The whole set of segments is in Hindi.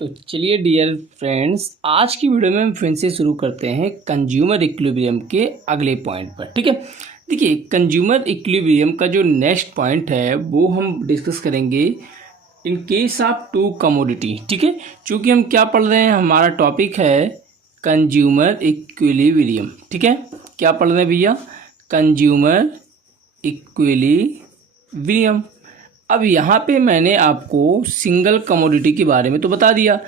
तो चलिए डियर फ्रेंड्स, आज की वीडियो में हम फिर से शुरू करते हैं कंज्यूमर इक्विलिब्रियम के अगले पॉइंट पर। ठीक है, देखिए कंज्यूमर इक्विलिब्रियम का जो नेक्स्ट पॉइंट है वो हम डिस्कस करेंगे in case of two commodity. ठीक है, चूँकि हम क्या पढ़ रहे हैं, हमारा टॉपिक है कंज्यूमर इक्विलिब्रियम। ठीक है, क्या पढ़ रहे हैं भैया? Consumer equilibrium. अब यहाँ पे मैंने आपको सिंगल कमोडिटी के बारे में तो बता दिया।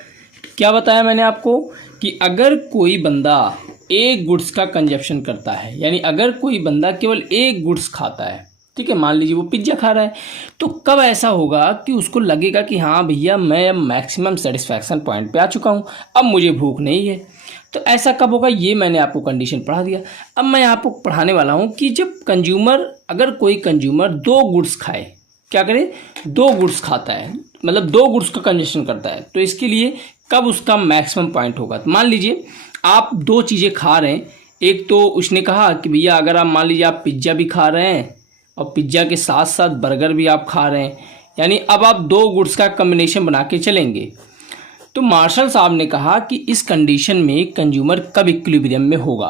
क्या बताया मैंने आपको कि अगर कोई बंदा एक गुड्स का कंजप्शन करता है, यानी अगर कोई बंदा केवल एक गुड्स खाता है, ठीक है, मान लीजिए वो पिज्ज़ा खा रहा है, तो कब ऐसा होगा कि उसको लगेगा कि हाँ भैया मैं अब मैक्सिमम सेटिस्फैक्शन पॉइंट पे आ चुका हूँ, अब मुझे भूख नहीं है। तो ऐसा कब होगा, ये मैंने आपको कंडीशन पढ़ा दिया। अब मैं आपको पढ़ाने वाला हूँ कि जब अगर कोई कंज्यूमर दो गुड्स खाए, क्या करे, दो गुड्स खाता है, मतलब दो गुड्स का कंजप्शन करता है, तो इसके लिए कब उसका मैक्सिमम पॉइंट होगा। तो मान लीजिए आप दो चीज़ें खा रहे हैं, एक तो उसने कहा कि भैया अगर आप मान लीजिए आप पिज्ज़ा भी खा रहे हैं और पिज्ज़ा के साथ साथ बर्गर भी आप खा रहे हैं, यानी अब आप दो गुड्स का कम्बिनेशन बना के चलेंगे। तो मार्शल साहब ने कहा कि इस कंडीशन में कंज्यूमर कब इक्विलिब्रियम में होगा।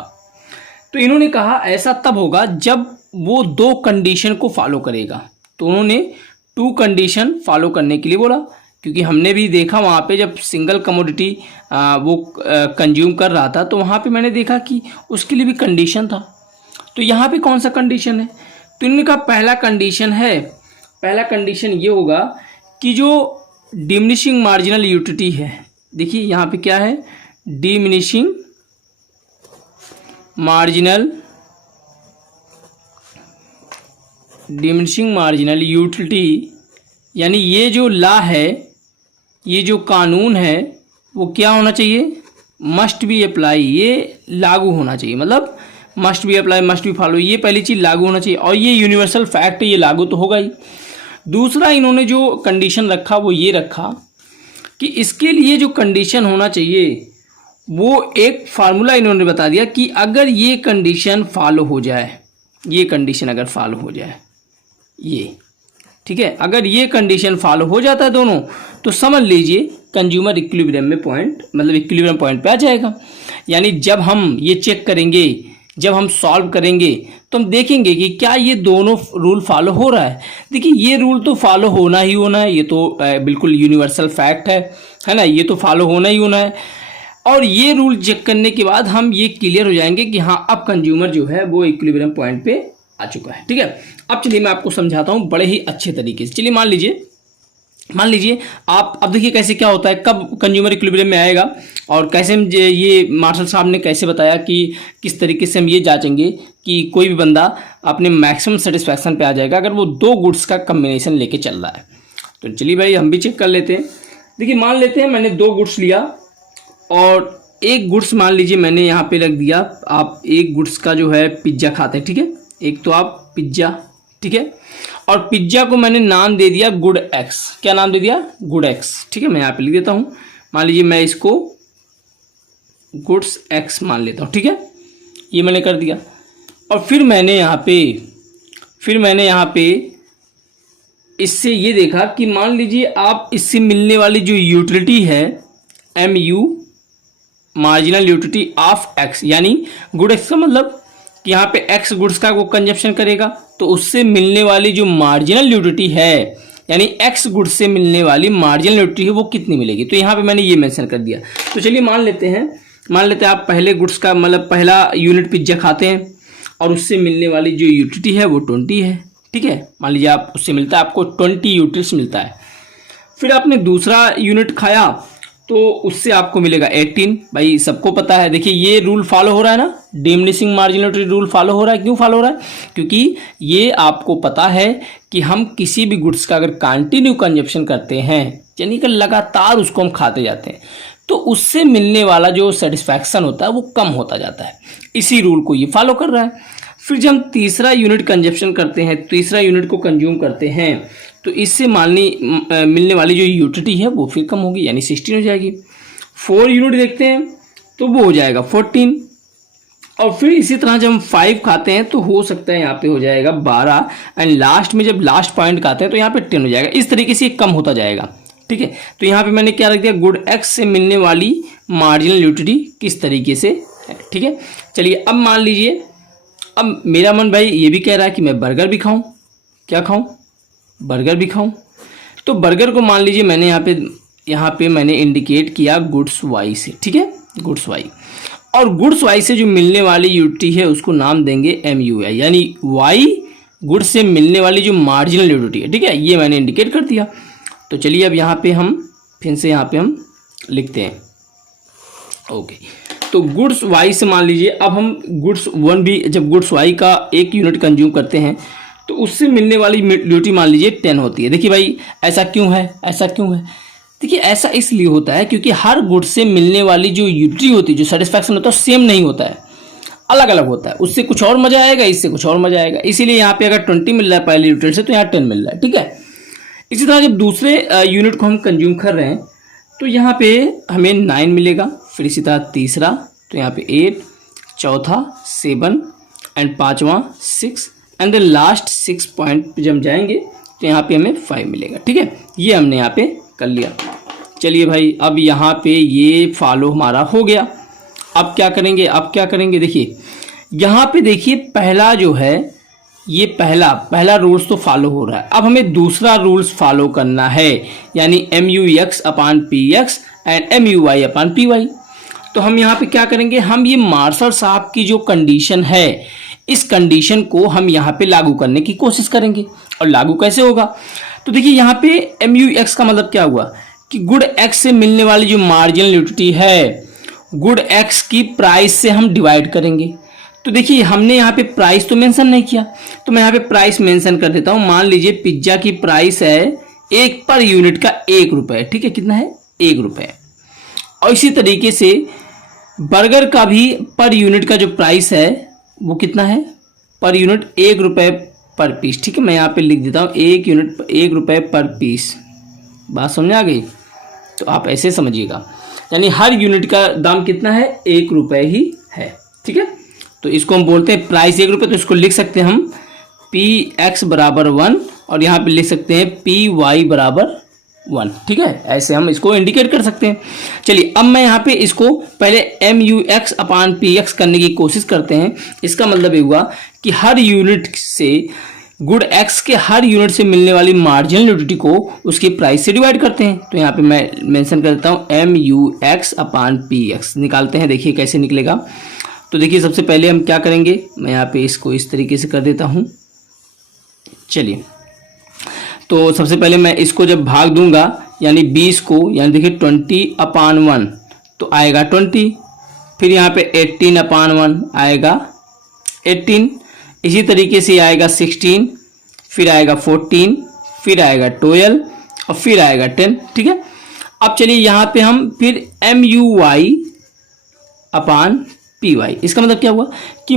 तो इन्होंने कहा ऐसा तब होगा जब वो दो कंडीशन को फॉलो करेगा। तो उन्होंने टू कंडीशन फॉलो करने के लिए बोला, क्योंकि हमने भी देखा वहाँ पे जब सिंगल कमोडिटी वो कंज्यूम कर रहा था, तो वहाँ पे मैंने देखा कि उसके लिए भी कंडीशन था। तो यहाँ पे कौन सा कंडीशन है? तो इन्होंने कहा पहला कंडीशन ये होगा कि जो डिमिनिशिंग मार्जिनल यूटिलिटी है, देखिए यहाँ पे क्या है, डिमिनिशिंग मार्जिनल यूटिलिटी, यानी ये जो लॉ है, ये जो कानून है, वो क्या होना चाहिए, मस्ट बी अप्लाई, ये लागू होना चाहिए, मतलब must be apply, must be follow, ये पहली चीज़ लागू होना चाहिए। और ये यूनिवर्सल फैक्ट है, ये लागू तो होगा ही। दूसरा इन्होंने जो कंडीशन रखा वो ये रखा कि इसके लिए जो कंडीशन होना चाहिए वो एक फार्मूला इन्होंने बता दिया कि अगर ये कंडीशन फॉलो हो जाए, ये कंडीशन अगर फॉलो हो जाए, ये ठीक है, अगर ये कंडीशन फॉलो हो जाता है दोनों, तो समझ लीजिए कंज्यूमर इक्विलिब्रियम में पॉइंट, मतलब इक्विलिब्रियम पॉइंट पे आ जाएगा। यानी जब हम ये चेक करेंगे, जब हम सॉल्व करेंगे, तो हम देखेंगे कि क्या ये दोनों रूल फॉलो हो रहा है। देखिए ये रूल तो फॉलो होना ही होना है, ये तो बिल्कुल यूनिवर्सल फैक्ट है ना, ये तो फॉलो होना ही होना है। और ये रूल चेक करने के बाद हम ये क्लियर हो जाएंगे कि हाँ अब कंज्यूमर जो है वो इक्विलिब्रियम पॉइंट पे आ चुका है। ठीक है, अब चलिए मैं आपको समझाता हूँ बड़े ही अच्छे तरीके से। चलिए मान लीजिए आप, अब देखिए कैसे क्या होता है, कब कंज्यूमर इक्विलिब्रियम में आएगा और कैसे हम ये मार्शल साहब ने कैसे बताया कि किस तरीके से हम ये जांचेंगे कि कोई भी बंदा अपने मैक्सिमम सेटिस्फैक्शन पे आ जाएगा अगर वो दो गुड्स का कम्बिनेशन लेके चल रहा है। तो चलिए भाई हम भी चेक कर लेते हैं। देखिए मान लेते हैं मैंने दो गुड्स लिया और एक गुड्स मान लीजिए मैंने यहाँ पे रख दिया, आप एक गुड्स का जो है पिज्ज़ा खाते हैं, ठीक है, एक तो आप पिज्ज़ा, ठीक है, और पिज्ज़ा को मैंने नाम दे दिया गुड एक्स। क्या नाम दे दिया? Good x. ठीक है, मैं यहाँ पे लिख देता हूँ, मान लीजिए मैं इसको गुड्स एक्स मान लेता हूँ। ठीक है, ये मैंने कर दिया। और फिर मैंने यहाँ पे इससे ये देखा कि मान लीजिए आप इससे मिलने वाली जो यूटिलिटी है MU, marginal utility of x, यानी गुड एक्स का मतलब कि यहाँ पे एक्स गुड्स का वो कंजप्शन करेगा, तो उससे मिलने वाली जो मार्जिनल यूटिलिटी है, यानी एक्स गुड्स से मिलने वाली मार्जिनल यूटिलिटी है वो कितनी मिलेगी। तो यहाँ पे मैंने ये मेंशन कर दिया। तो चलिए मान लेते हैं आप पहले गुड्स का मतलब पहला यूनिट पिज्ज़ा खाते हैं और उससे मिलने वाली जो यूटिलिटी है वो 20 है। ठीक है, मान लीजिए आप उससे मिलता है, आपको 20 यूटिलिटीज मिलता है। फिर आपने दूसरा यूनिट खाया तो उससे आपको मिलेगा 18। भाई सबको पता है, देखिए ये रूल फॉलो हो रहा है ना, diminishing marginal utility rule follow हो रहा है। क्यों फॉलो हो रहा है? क्योंकि ये आपको पता है कि हम किसी भी गुड्स का अगर कंटिन्यू कंजप्शन करते हैं, यानी कि लगातार उसको हम खाते जाते हैं, तो उससे मिलने वाला जो सेटिस्फैक्शन होता है वो कम होता जाता है। इसी रूल को ये फॉलो कर रहा है। फिर जब हम तीसरा यूनिट कंजप्शन करते हैं, तीसरा यूनिट को कंज्यूम करते हैं, तो इससे मिलने वाली जो यूटिलिटी है वो फिर कम होगी, यानी 16 हो जाएगी। 4 यूनिट देखते हैं तो वो हो जाएगा 14। और फिर इसी तरह जब हम 5 खाते हैं तो हो सकता है यहाँ पे हो जाएगा 12, एंड लास्ट में जब लास्ट पॉइंट खाते हैं तो यहाँ पे 10 हो जाएगा। इस तरीके से कम होता जाएगा। ठीक है। तो यहाँ पे मैंने क्या रख दिया, गुड एक्स से मिलने वाली मार्जिनल यूटिलिटी किस तरीके से है, ठीक है। चलिए अब मान लीजिए, अब मेरा मन भाई ये भी कह रहा है कि मैं बर्गर भी खाऊं, क्या खाऊं, बर्गर भी खाऊं। तो बर्गर को मान लीजिए मैंने यहाँ पे मैंने इंडिकेट किया गुड्स वाई से, ठीक है, गुड्स वाई। और गुड्स वाई से जो मिलने वाली यूटिलिटी है उसको नाम देंगे MUI, यानी वाई गुड्स से मिलने वाली जो मार्जिनल यूटिलिटी है, ठीक है, ये मैंने इंडिकेट कर दिया। तो चलिए अब यहाँ पे हम फिर से यहाँ पे हम लिखते हैं, ओके। तो गुड्स वाई से मान लीजिए अब हम गुड्स वन भी, जब गुड्स वाई का 1 यूनिट कंज्यूम करते हैं तो उससे मिलने वाली यूटिलिटी मान लीजिए 10 होती है। देखिए भाई ऐसा क्यों है, ऐसा क्यों है, देखिए ऐसा इसलिए होता है क्योंकि हर गुड्स से मिलने वाली जो यूटिलिटी होती है, जो सेटिस्फैक्शन होता है, सेम नहीं होता है, अलग अलग होता है। उससे कुछ और मजा आएगा, इससे कुछ और मजा आएगा। इसीलिए यहाँ पे अगर 20 मिल रहा है पहले यूनिट से तो यहाँ 10 मिल रहा है, ठीक है। इसी तरह जब दूसरे यूनिट को हम कंज्यूम कर रहे हैं तो यहाँ पे हमें 9 मिलेगा, फिर इसी तरह तीसरा तो यहाँ पे 8, चौथा 7 एंड पांचवा 6 एंड द लास्ट 6 पॉइंट पे जब जाएंगे तो यहाँ पे हमें 5 मिलेगा, ठीक है। ये हमने यहाँ पे कर लिया। चलिए भाई अब यहाँ पे ये फॉलो हमारा हो गया। अब क्या करेंगे, अब क्या करेंगे, देखिए यहाँ पे देखिए पहला जो है ये पहला रूल्स तो फॉलो हो रहा है। अब हमें दूसरा रूल्स फॉलो करना है, यानी MUX/PX एंड MUY/PY। तो हम यहाँ पे क्या करेंगे, हम ये मार्शल साहब की जो कंडीशन है इस कंडीशन को हम यहाँ पे लागू करने की कोशिश करेंगे। और लागू कैसे होगा, तो देखिए यहाँ पे MUX का मतलब क्या हुआ कि गुड एक्स से मिलने वाली जो मार्जिनल यूटिलिटी है गुड एक्स की प्राइस से हम डिवाइड करेंगे। तो देखिए हमने यहाँ पे प्राइस तो मेंशन नहीं किया, तो मैं यहाँ पे प्राइस मेंशन कर देता हूँ। मान लीजिए पिज्जा की प्राइस है एक पर यूनिट का 1 रुपये, ठीक है, कितना है 1 रुपये। और इसी तरीके से बर्गर का भी पर यूनिट का जो प्राइस है वो कितना है, पर यूनिट 1 रुपये पर पीस, ठीक है। मैं यहाँ पे लिख देता हूँ 1 रुपये पर पीस। बात समझ आ गई, तो आप ऐसे समझिएगा, यानी हर यूनिट का दाम कितना है 1 रुपये ही है, ठीक है। तो इसको हम बोलते हैं प्राइस 1 रुपये, तो इसको लिख सकते हैं हम PX बराबर 1 और यहाँ पे लिख सकते हैं PY बराबर 1, ठीक है। ऐसे हम इसको इंडिकेट कर सकते हैं। चलिए अब मैं यहाँ पे इसको पहले MUX/PX करने की कोशिश करते हैं। इसका मतलब ये हुआ कि हर यूनिट से गुड एक्स के हर यूनिट से मिलने वाली मार्जिनल यूटिलिटी को उसकी प्राइस से डिवाइड करते हैं। तो यहाँ पे मैं मेंशन कर देता हूँ MUX/PX निकालते हैं। देखिए कैसे निकलेगा, तो देखिए सबसे पहले हम क्या करेंगे, मैं यहाँ पे इसको इस तरीके से कर देता हूँ। चलिए तो सबसे पहले मैं इसको जब भाग दूंगा यानी 20 को, यानी देखिए 20/1 तो आएगा 20, फिर यहाँ पे 18/1 आएगा 18, इसी तरीके से आएगा 16, फिर आएगा 14, फिर आएगा 12 और फिर आएगा 10, ठीक है। अब चलिए यहाँ पे हम फिर MUY/PY, इसका मतलब क्या हुआ कि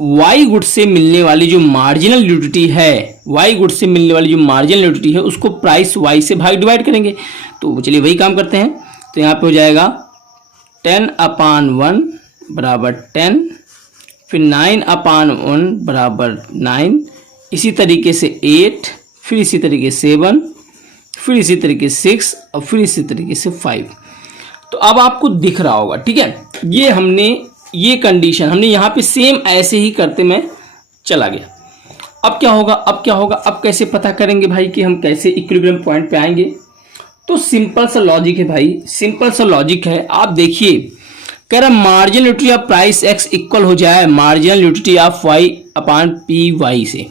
वाई गुड से मिलने वाली जो मार्जिनल यूटिलिटी है, वाई गुड से मिलने वाली जो मार्जिनल यूटिलिटी है उसको प्राइस वाई से भाग डिवाइड करेंगे। तो चलिए वही काम करते हैं। तो यहाँ पे हो जाएगा 10/1 बराबर 10, फिर 9/1 बराबर 9, इसी तरीके से 8, फिर इसी तरीके से 7, फिर इसी तरीके से 6 और फिर इसी तरीके से 5। तो अब आपको दिख रहा होगा, ठीक है, ये हमने ये कंडीशन हमने यहाँ पे सेम ऐसे ही करते मैं चला गया। अब क्या होगा, अब क्या होगा, अब कैसे पता करेंगे भाई कि हम कैसे इक्विलिब्रियम पॉइंट पे आएंगे। तो सिंपल सा लॉजिक है भाई, सिंपल सा लॉजिक है। आप देखिए कह रहा marginal utility of price x equal हो जाए मार्जिनल यूटिलिटी ऑफ Y/PY से।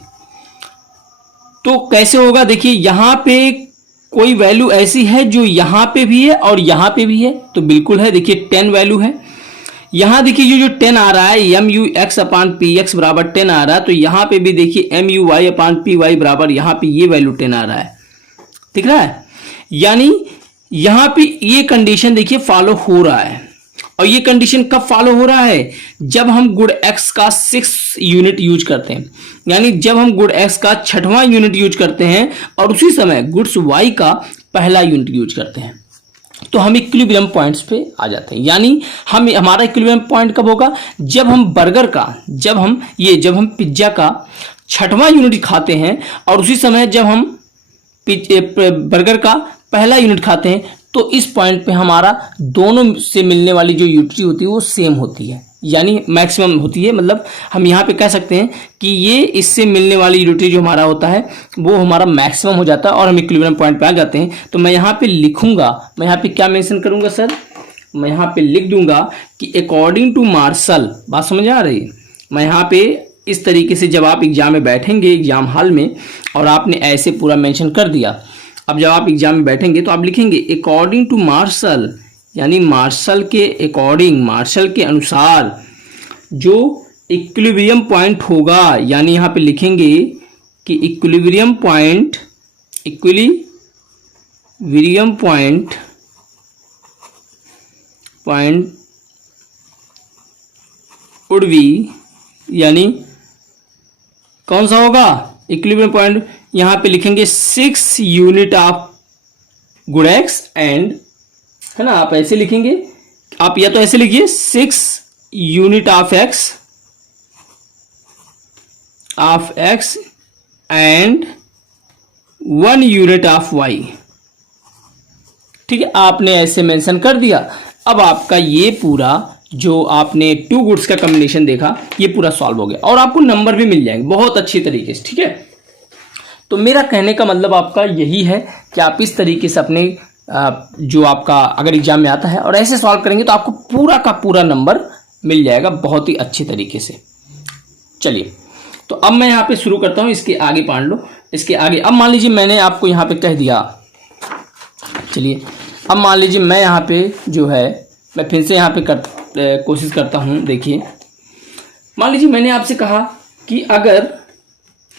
तो कैसे होगा, देखिए यहाँ पे कोई वैल्यू ऐसी है जो यहाँ पे भी है और यहाँ पे भी है, तो बिल्कुल है। देखिए 10 वैल्यू है यहाँ, देखिए जो 10 आ रहा है MUX/PX बराबर 10 आ रहा है, तो यहाँ पे भी देखिए MUY/PY बराबर यहाँ पे ये वैल्यू 10 आ रहा है, दिख रहा है। यानी यहाँ पे ये कंडीशन देखिए फॉलो हो रहा है। और ये कंडीशन कब फॉलो हो रहा है, जब हम गुड एक्स का 6 यूनिट यूज करते हैं, यानी जब हम गुड एक्स का 6वां यूनिट यूज करते हैं और उसी समय गुड्स वाई का पहला यूनिट यूज करते हैं, तो हम इक्विलिब्रियम पॉइंट्स पे आ जाते हैं। यानी हमारा इक्विलिब्रियम पॉइंट कब होगा, जब हम बर्गर का जब हम पिज्जा का 6वां यूनिट खाते हैं और उसी समय जब हम बर्गर का पहला यूनिट खाते हैं तो इस पॉइंट पे हमारा दोनों से मिलने वाली जो यूटिलिटी होती है वो सेम होती है, यानी मैक्सिमम होती है। मतलब हम यहाँ पे कह सकते हैं कि ये इससे मिलने वाली यूटिलिटी जो हमारा होता है वो हमारा मैक्सिमम हो जाता है और हम इक्विलिब्रियम पॉइंट पे आ जाते हैं। तो मैं यहाँ पे लिखूंगा, मैं यहाँ पे क्या मेंशन करूंगा सर, मैं यहाँ पे लिख दूंगा कि अकॉर्डिंग टू मार्शल, बात समझ आ रही है। मैं यहाँ पे इस तरीके से जब आप एग्जाम में बैठेंगे एग्जाम हॉल में और आपने ऐसे पूरा मेंशन कर दिया, अब जब आप एग्जाम में बैठेंगे तो आप लिखेंगे अकॉर्डिंग टू मार्शल, यानी मार्शल के अकॉर्डिंग, मार्शल के अनुसार जो इक्विलिब्रियम पॉइंट होगा, यानी यहाँ पे लिखेंगे कि इक्विलिब्रियम पॉइंट वुड बी, यानी कौन सा होगा इक्विलिब्रियम पॉइंट, यहाँ पे लिखेंगे 6 unit of good x and, है ना, आप ऐसे लिखेंगे, आप या तो ऐसे लिखिए 6 unit of X and 1 unit of Y. ठीक है, आपने ऐसे मेंशन कर दिया। अब आपका ये पूरा जो आपने 2 गुड्स का कॉम्बिनेशन देखा ये पूरा सॉल्व हो गया और आपको नंबर भी मिल जाएंगे बहुत अच्छी तरीके से। ठीक है, तो मेरा कहने का मतलब आपका यही है कि आप इस तरीके से अपने जो आपका अगर एग्जाम में आता है और ऐसे सॉल्व करेंगे तो आपको पूरा का पूरा नंबर मिल जाएगा बहुत ही अच्छी तरीके से। चलिए, तो अब मैं यहाँ पे शुरू करता हूँ, इसके आगे पढ़ लो, इसके आगे। अब मान लीजिए मैंने आपको यहाँ पे कह दिया, चलिए अब मान लीजिए मैं यहाँ पे जो है मैं फिर से यहाँ पे कोशिश करता हूँ। देखिए, मान लीजिए मैंने आपसे कहा कि अगर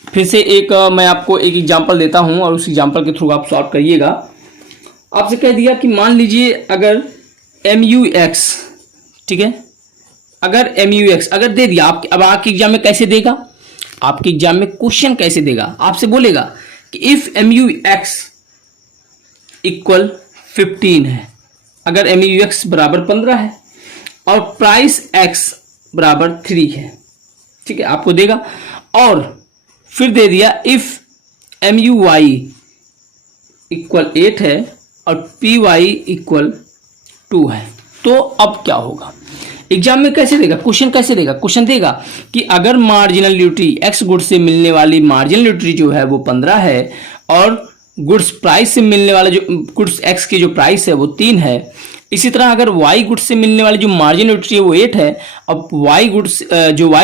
फिर से एक मैं आपको एक एग्जांपल देता हूँ और उस एग्जांपल के थ्रू आप सॉल्व करिएगा। आपसे कह दिया कि मान लीजिए अगर MUX, ठीक है, अगर MUX अगर दे दिया आप, अब आपके एग्जाम में कैसे देगा, आपके एग्जाम में क्वेश्चन कैसे देगा, आपसे बोलेगा कि इफ MUX इक्वल 15 है, अगर MUX बराबर 15 है और प्राइस X बराबर 3 है, ठीक है, आपको देगा। और फिर दे दिया इफ MUY इक्वल 8 है और PY इक्वल 2 है। तो अब क्या होगा, एग्जाम में कैसे देगा, क्वेश्चन कैसे देगा, क्वेश्चन देगा कि अगर मार्जिनल यूटिलिटी X गुड्स से मिलने वाली मार्जिनल यूटिलिटी जो है वो 15 है और गुड्स प्राइस से मिलने वाले जो गुड्स X की जो प्राइस है वो 3 है, इसी तरह अगर Y गुड्स से मिलने वाली जो मार्जिनल यूटिलिटी है वो 8 है और Y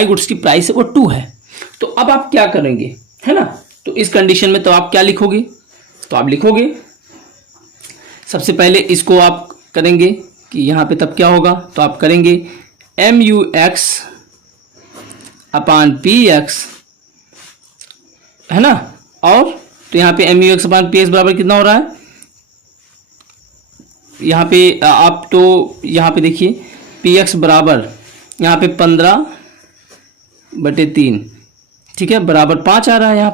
गुड्स की प्राइस है वो 2 है। तो अब आप क्या करेंगे, है ना, तो इस कंडीशन में तो आप क्या लिखोगे, तो आप लिखोगे सबसे पहले इसको आप करेंगे कि यहाँ पे तब क्या होगा, तो आप करेंगे MUX अपान PX, है ना, और तो यहाँ पे MUX अपान PX बराबर कितना हो रहा है, यहाँ पे आप तो यहाँ पे देखिए PX बराबर यहाँ पे 15/3, ठीक है, बराबर 5 आ रहा है, यहाँ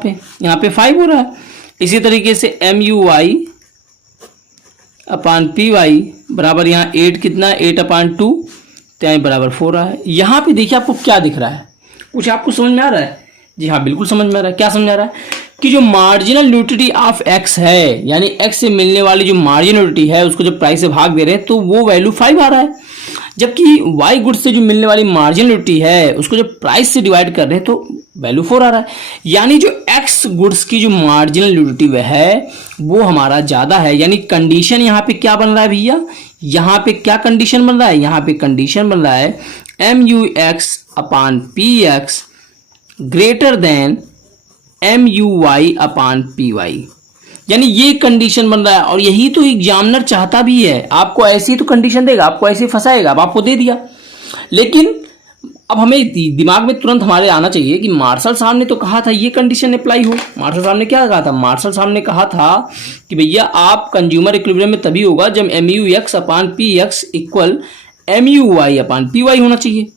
पे 5 हो रहा है। इसी तरीके से MUY अपान PY बराबर यहाँ 8 कितना 8/2, तो यहाँ बराबर 4 रहा है। यहाँ पे देखिए आपको क्या दिख रहा है, कुछ आपको समझ में आ रहा है? जी हाँ, बिल्कुल समझ में आ रहा है। क्या समझ में आ रहा है कि जो मार्जिनल यूटिलिटी ऑफ X है, यानी X से मिलने वाली जो मार्जिनल यूटिलिटी है उसको जब प्राइस से भाग दे रहे हैं तो वो वैल्यू 5 आ रहा है, जबकि Y गुड्स से जो मिलने वाली मार्जिनल यूटिलिटी है उसको जब प्राइस से डिवाइड कर रहे हैं तो वैल्यू 4 आ रहा है। यानी जो X गुड्स की जो मार्जिनल यूटिलिटी वह है वो हमारा ज़्यादा है। यानी कंडीशन यहाँ पे क्या बन रहा है भैया, यहाँ पे क्या कंडीशन बन रहा है, यहाँ पे कंडीशन बन रहा है MUX अपान PX ग्रेटर देन MUY अपान PY, यानी ये कंडीशन बन रहा है। और यही तो एग्जामिनर चाहता भी है, आपको ऐसी तो कंडीशन देगा, आपको ऐसे फंसाएगा। अब आपको दे दिया, लेकिन अब हमें दिमाग में तुरंत हमारे आना चाहिए कि मार्शल साहब ने तो कहा था ये कंडीशन अप्लाई हो। मार्शल साहब ने क्या कहा था, मार्शल साहब ने कहा था कि भैया आप कंज्यूमर इक्विलिब्रियम में तभी होगा जब MUX अपान PX इक्वल MUY अपान PY होना चाहिए।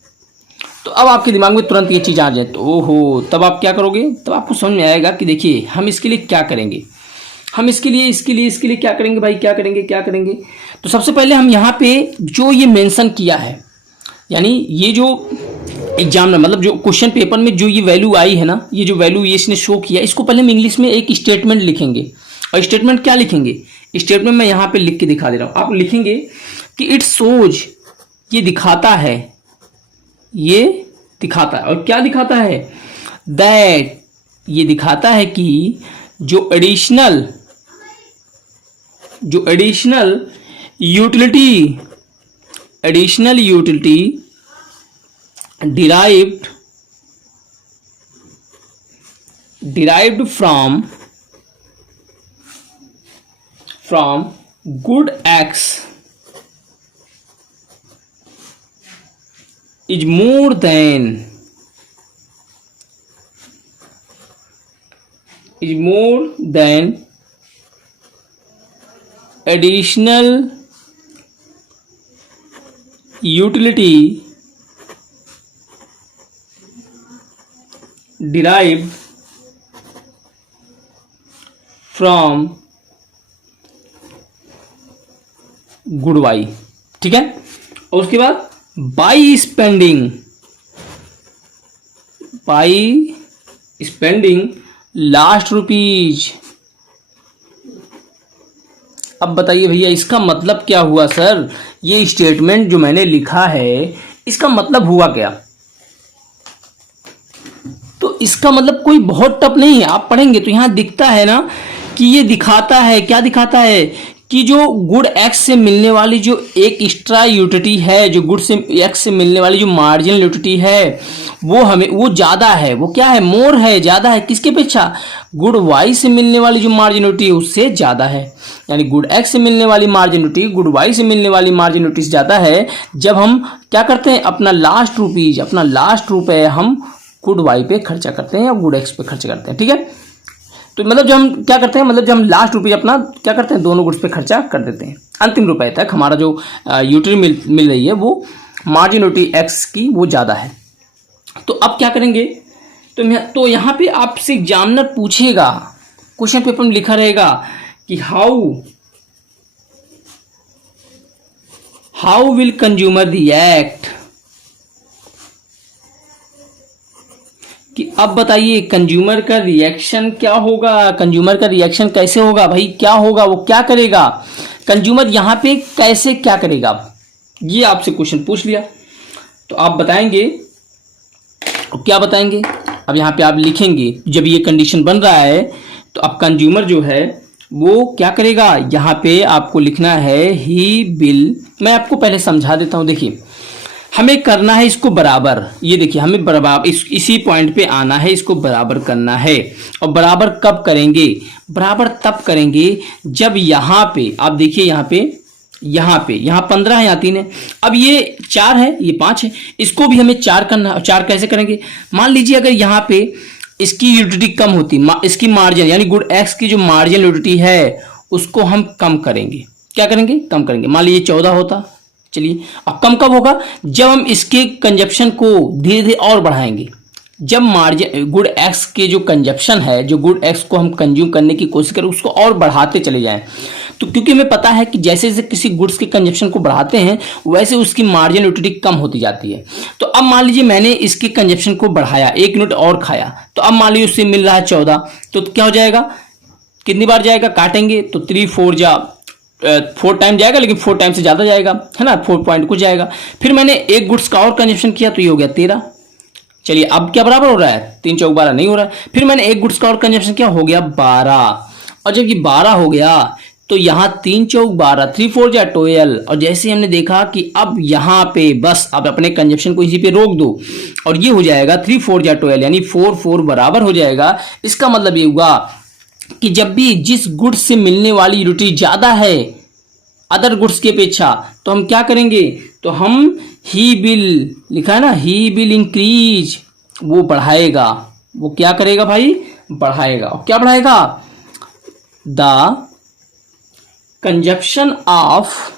तो अब आपके दिमाग में तुरंत ये चीज़ आ जाए तो ओहो, तब आप क्या करोगे, तब आपको समझ में आएगा कि देखिए हम इसके लिए क्या करेंगे, हम इसके लिए क्या करेंगे भाई, क्या करेंगे। तो सबसे पहले हम यहाँ पे जो ये मेंशन किया है, यानी ये जो एग्जाम में मतलब जो क्वेश्चन पेपर में जो ये वैल्यू आई है ना, ये जो वैल्यू ये इसने शो किया, इसको पहले हम इंग्लिश में एक स्टेटमेंट लिखेंगे। और स्टेटमेंट क्या लिखेंगे, स्टेटमेंट मैं यहां पे लिख के दिखा दे रहा हूं। आप लिखेंगे कि इट शोज, ये दिखाता है, ये दिखाता है, और क्या दिखाता है, दैट, ये दिखाता है कि जो additional utility derived from good acts is more than additional utility derived from good by. ठीक है, और उसके बाद बाई स्पेंडिंग लास्ट रुपीज। अब बताइए भैया इसका मतलब क्या हुआ सर, ये स्टेटमेंट जो मैंने लिखा है इसका मतलब हुआ क्या। तो इसका मतलब कोई बहुत टफ नहीं है, आप पढ़ेंगे तो यहां दिखता है ना कि ये दिखाता है, क्या दिखाता है कि जो गुड एक्स से मिलने वाली जो एक एक्स्ट्रा यूटिलिटी है, जो गुड से एक्स से मिलने वाली जो मार्जिनल यूटिलिटी है वो ज़्यादा है, वो क्या है, मोर है, ज़्यादा है, किसके अपेक्षा, गुड वाई से मिलने वाली जो मार्जिन यूटिलिटी है उससे ज़्यादा है। यानी गुड एक्स से मिलने वाली मार्जिन यूटिलिटी गुड वाई से मिलने वाली मार्जिन यूटिलिटी से ज़्यादा है। जब हम क्या करते हैं, अपना लास्ट रुपये हम गुड वाई पे खर्चा करते हैं या गुड एक्स पे खर्चा करते हैं। ठीक है, तो मतलब जब हम क्या करते हैं, मतलब जब हम लास्ट रुपये अपना क्या करते हैं, दोनों गुड्स पे खर्चा कर देते हैं, अंतिम रुपए तक हमारा जो यूटिलिटी मिल रही है वो मार्जिन यूटिलिटी एक्स की वो ज़्यादा है। तो अब क्या करेंगे, तो यहाँ पे आपसे एग्जामिनर पूछेगा, क्वेश्चन पेपर में लिखा रहेगा कि हाउ विल कंज्यूमर रिएक्ट, कि अब बताइए कंज्यूमर का रिएक्शन क्या होगा, कंज्यूमर का रिएक्शन कैसे होगा भाई, क्या होगा, वो क्या करेगा, कंज्यूमर यहाँ पे कैसे क्या करेगा, ये आपसे क्वेश्चन पूछ लिया। तो आप बताएंगे, क्या बताएंगे, अब यहाँ पे आप लिखेंगे जब ये कंडीशन बन रहा है तो अब कंज्यूमर जो है वो क्या करेगा, यहाँ पे आपको लिखना है ही विल। मैं आपको पहले समझा देता हूँ, देखिए हमें करना है इसको बराबर, ये देखिए हमें बराबर इसी पॉइंट पे आना है, इसको बराबर करना है। और बराबर कब करेंगे, बराबर तब करेंगे जब यहाँ पे आप देखिए, यहाँ 15 है, यहाँ 3 है, अब ये 4 है, ये 5 है, इसको भी हमें 4 करना। 4 कैसे करेंगे, मान लीजिए अगर यहाँ पे इसकी यूटिलिटी कम होती, इसकी मार्जिन यानी गुड एक्स की जो मार्जिन यूटिलिटी है उसको हम कम करेंगे, क्या करेंगे, कम करेंगे। मान लीजिए 14 होता, चलिए अब कम कब होगा, जब हम इसके कंजप्शन को धीरे धीरे और बढ़ाएंगे। जब मार्जिन गुड एक्स के जो कंजप्शन है, जो गुड एक्स को हम कंज्यूम करने की कोशिश करें उसको और बढ़ाते चले जाएं, तो क्योंकि हमें पता है कि जैसे जैसे किसी गुड्स के कंजप्शन को बढ़ाते हैं वैसे उसकी मार्जिन यूटिलिटी कम होती जाती है। तो अब मान लीजिए मैंने इसके कंजप्शन को बढ़ाया, 1 यूनिट और खाया, तो अब मान लीजिए उससे मिल रहा है 14, तो क्या हो जाएगा, कितनी बार जाएगा, काटेंगे तो 3 4 जा 4 टाइम जाएगा, लेकिन 4 टाइम से ज़्यादा जाएगा, है ना, 4 पॉइंट कुछ जाएगा। फिर मैंने एक गुड्स का और कंजप्शन किया तो ये हो गया 13। चलिए अब क्या बराबर हो रहा है, 3 चौक 12 नहीं हो रहा है। फिर मैंने एक गुड्स का और कंजप्शन किया, हो गया 12। और जब ये 12 हो गया तो यहाँ 3 चौक 12, 3 4 जा 12। और जैसे हमने देखा कि अब यहाँ पे बस अब अपने कंजप्शन को इसी पे रोक दो और ये हो जाएगा 3 4 जा 12, यानी 4 4 बराबर हो जाएगा। इसका मतलब ये हुआ कि जब भी जिस गुड्स से मिलने वाली यूटिलिटी ज़्यादा है अदर गुड्स की अपेक्षा, तो हम क्या करेंगे, तो हम ही बिल लिखा है ना, ही बिल इंक्रीज, वो बढ़ाएगा, वो क्या करेगा भाई, बढ़ाएगा। और क्या बढ़ाएगा, the consumption of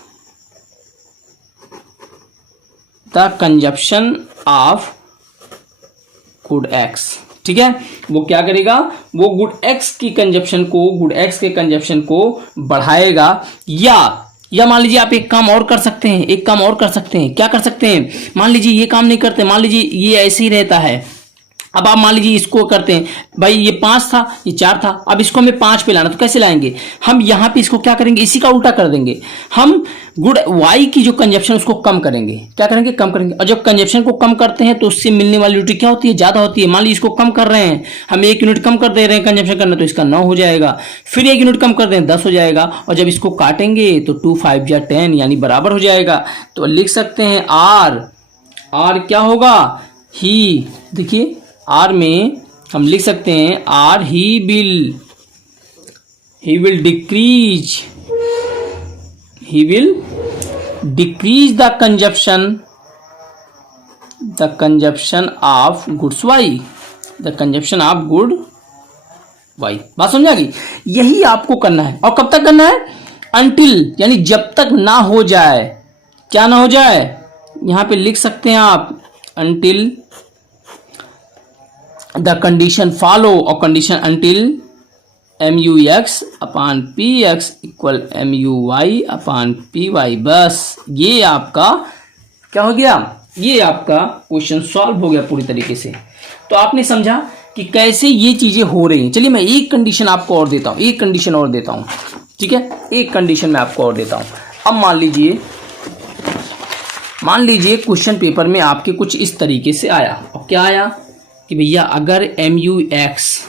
good x. ठीक है, वो क्या करेगा, वो गुड एक्स की कंजप्शन को, गुड एक्स के कंजप्शन को बढ़ाएगा। या मान लीजिए आप एक काम और कर सकते हैं, क्या कर सकते हैं, मान लीजिए ये काम नहीं करते, मान लीजिए ये ऐसे ही रहता है, अब आप मान लीजिए इसको करते हैं, भाई ये 5 था, ये 4 था, अब इसको हमें 5 पे लाना, तो कैसे लाएंगे हम? यहाँ पे इसको क्या करेंगे, इसी का उल्टा कर देंगे। हम गुड वाई की जो कंजप्शन उसको कम करेंगे, क्या करेंगे, कम करेंगे। और जब कंजप्शन को कम करते हैं तो उससे मिलने वाली यूनिट क्या होती है, ज्यादा होती है। मान लीजिए इसको कम कर रहे हैं, हम 1 यूनिट कम कर दे रहे हैं कंजप्शन करना, तो इसका 9 हो जाएगा। फिर 1 यूनिट कम कर दें 10 हो जाएगा। और जब इसको काटेंगे तो 2 5 या 10 यानी बराबर हो जाएगा। तो लिख सकते हैं आर क्या होगा, ही, देखिए आर में हम लिख सकते हैं or he will decrease the consumption of goods Y, the consumption of good Y. बात समझ आ गई? यही आपको करना है। और कब तक करना है? अनटिल, यानी जब तक ना हो जाए, क्या ना हो जाए, यहां पे लिख सकते हैं आप अनटिल द कंडीशन फॉलो, और condition until MUX/PX equal MUY/PY। बस ये आपका क्या हो गया, ये आपका क्वेश्चन सॉल्व हो गया पूरी तरीके से। तो आपने समझा कि कैसे ये चीजें हो रही हैं। चलिए मैं एक कंडीशन आपको और देता हूं, एक कंडीशन और देता हूं, ठीक है, एक कंडीशन मैं आपको और देता हूं। अब मान लीजिए क्वेश्चन पेपर में आपके कुछ इस तरीके से आया, और क्या आया कि भैया अगर MUX/PX,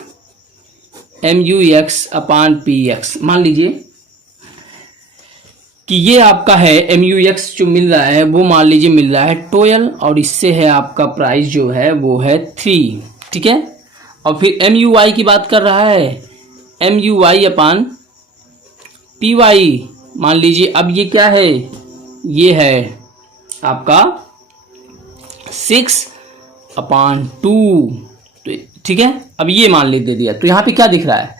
मान लीजिए कि ये आपका है MUX जो मिल रहा है वो मान लीजिए मिल रहा है 12, और इससे है आपका प्राइस जो है वो है 3, ठीक है। और फिर MUY की बात कर रहा है, MUY/PY, मान लीजिए अब ये क्या है, ये है आपका 6/2, तो ठीक है। अब ये मान ली दे दिया, तो यहाँ पे क्या दिख रहा है,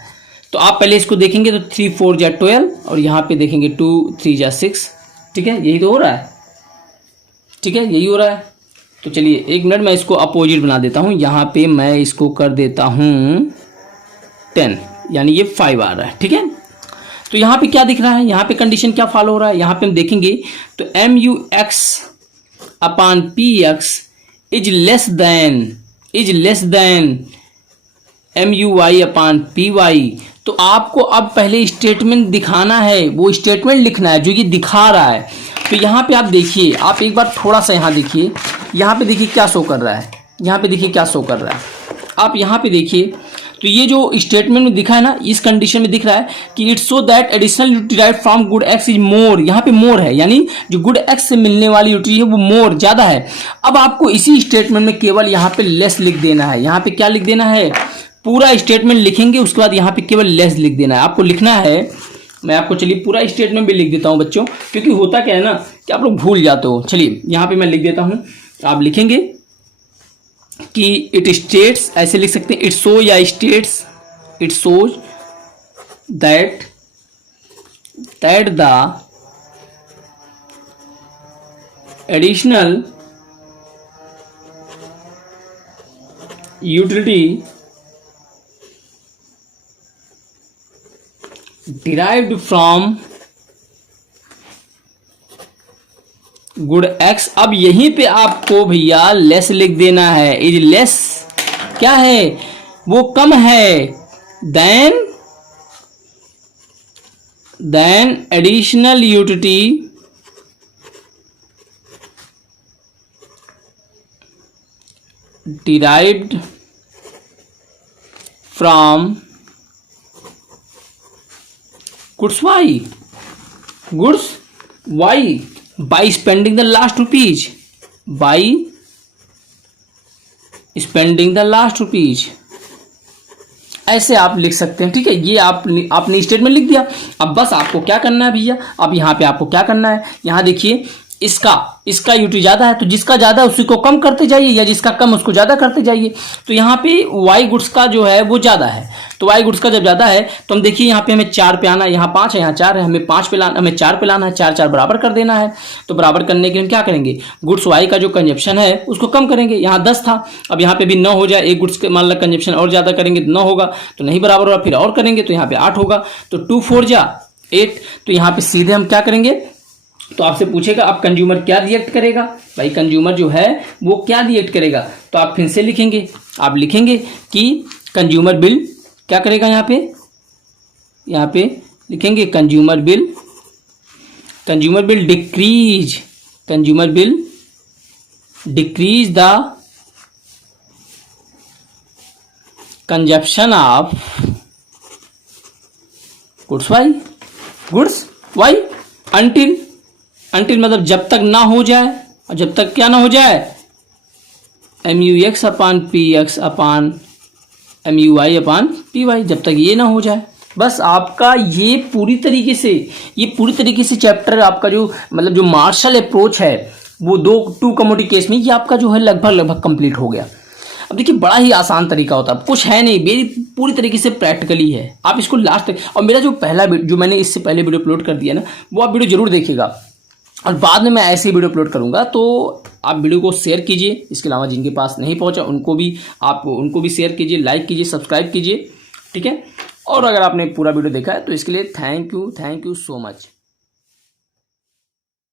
तो आप पहले इसको देखेंगे तो 3 4 या 12, और यहाँ पे देखेंगे 2 3 या 6, ठीक है, यही तो हो रहा है, ठीक है, यही हो रहा है। तो चलिए 1 मिनट मैं इसको अपोजिट बना देता हूँ, यहाँ पे मैं इसको कर देता हूँ 10, यानी ये 5 आ रहा है, ठीक है। तो यहाँ पे क्या दिख रहा है, यहाँ पे कंडीशन क्या फॉलो हो रहा है, यहाँ पे हम देखेंगे तो MUX/PX is less than MUY/PY। तो आपको अब पहले स्टेटमेंट दिखाना है, वो स्टेटमेंट लिखना है जो ये दिखा रहा है। तो यहाँ पे आप देखिए, आप एक बार थोड़ा सा यहाँ देखिए, यहाँ पे देखिए क्या शो कर रहा है, यहाँ पे देखिए क्या शो कर रहा है, आप यहाँ पे देखिए। तो ये जो स्टेटमेंट में दिखा है ना, इस कंडीशन में दिख रहा है कि it's so that additional utility derived from good x is more, यहाँ पे मोर है, यानी जो गुड एक्स से मिलने वाली यूटिलिटी है वो मोर, ज्यादा है। अब आपको इसी स्टेटमेंट में केवल यहाँ पे लेस लिख देना है, यहाँ पे क्या लिख देना है, पूरा स्टेटमेंट लिखेंगे, उसके बाद यहाँ पे केवल लेस लिख देना है। आपको लिखना है, मैं आपको चलिए पूरा स्टेटमेंट भी लिख देता हूँ बच्चों, क्योंकि होता क्या है ना कि आप लोग भूल जाते हो। चलिए यहाँ पे मैं लिख देता हूँ, आप लिखेंगे कि इट स्टेट्स, ऐसे लिख सकते हैं, इट शो या states, it shows that the additional utility derived from good x. अब यहीं पे आपको भैया लेस लिख देना है, इज लेस क्या है, वो कम है, then additional utility derived from goods y by spending the last rupees, by spending the last rupees, ऐसे आप लिख सकते हैं, ठीक है। ये आपने स्टेटमेंट लिख दिया। अब बस आपको क्या करना है भैया, अब यहाँ पे आपको क्या करना है, यहाँ देखिए इसका यूटी ज्यादा है तो जिसका ज्यादा है उसी को कम करते जाइए, या जिसका कम उसको ज्यादा करते जाइए। तो यहाँ पे वाई गुड्स का जो है वो ज्यादा है, तो वाई गुड्स का जब ज्यादा है तो हम देखिए यहाँ पे हमें 4 पे आना है, यहाँ 5 है, यहाँ 4 है, हमें 5 पे लाना, हमें 4 पे लाना है, 4 4 बराबर कर देना है। तो बराबर करने के लिए क्या करेंगे, गुड्स वाई का जो कंजप्शन है उसको कम करेंगे। यहाँ 10 था, अब यहाँ पे भी 9 हो जाए, एक गुड्स के मान लो कंजप्शन और ज्यादा करेंगे तो 9 होगा, तो नहीं बराबर होगा, फिर और करेंगे तो यहाँ पे 8 होगा, तो 2 4 जा 8। तो यहाँ पे सीधे हम क्या करेंगे, तो आपसे पूछेगा अब कंज्यूमर क्या रिएक्ट करेगा, भाई कंज्यूमर जो है वो क्या रिएक्ट करेगा। तो आप फिर से लिखेंगे, आप लिखेंगे कि कंज्यूमर बिल क्या करेगा, यहाँ पे लिखेंगे consumer will decrease, consumer will decrease the consumption of goods Y until मतलब जब तक ना हो जाए, और जब तक क्या ना हो जाए, MUX अपान PX अपान MUI अपान PY, जब तक ये ना हो जाए। बस आपका ये पूरी तरीके से चैप्टर आपका जो मतलब जो मार्शल अप्रोच है वो 2 कमोडिटी केस में ये आपका जो है लगभग कंप्लीट हो गया। अब देखिए बड़ा ही आसान तरीका होता है, कुछ है नहीं, मेरी पूरी तरीके से प्रैक्टिकली है। आप इसको लास्ट तक, और मेरा जो पहला जो मैंने इससे पहले वीडियो अपलोड कर दिया ना, वो आप वीडियो जरूर देखिएगा, और बाद में मैं ऐसे वीडियो अपलोड करूंगा। तो आप वीडियो को शेयर कीजिए, इसके अलावा जिनके पास नहीं पहुंचा उनको भी शेयर कीजिए, लाइक कीजिए, सब्सक्राइब कीजिए, ठीक है। और अगर आपने पूरा वीडियो देखा है तो इसके लिए थैंक यू सो मच।